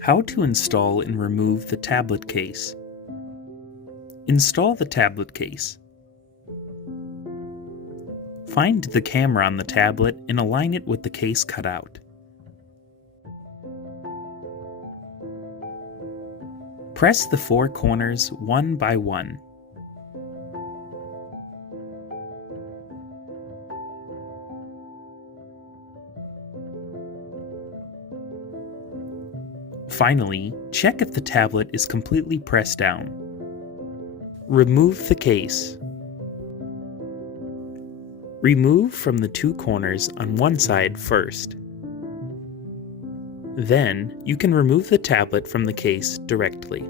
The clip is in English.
How to install and remove the tablet case. Install the tablet case. Find the camera on the tablet and align it with the case cutout. Press the four corners one by one. Finally, check if the tablet is completely pressed down. Remove the case. Remove from the two corners on one side first. Then, you can remove the tablet from the case directly.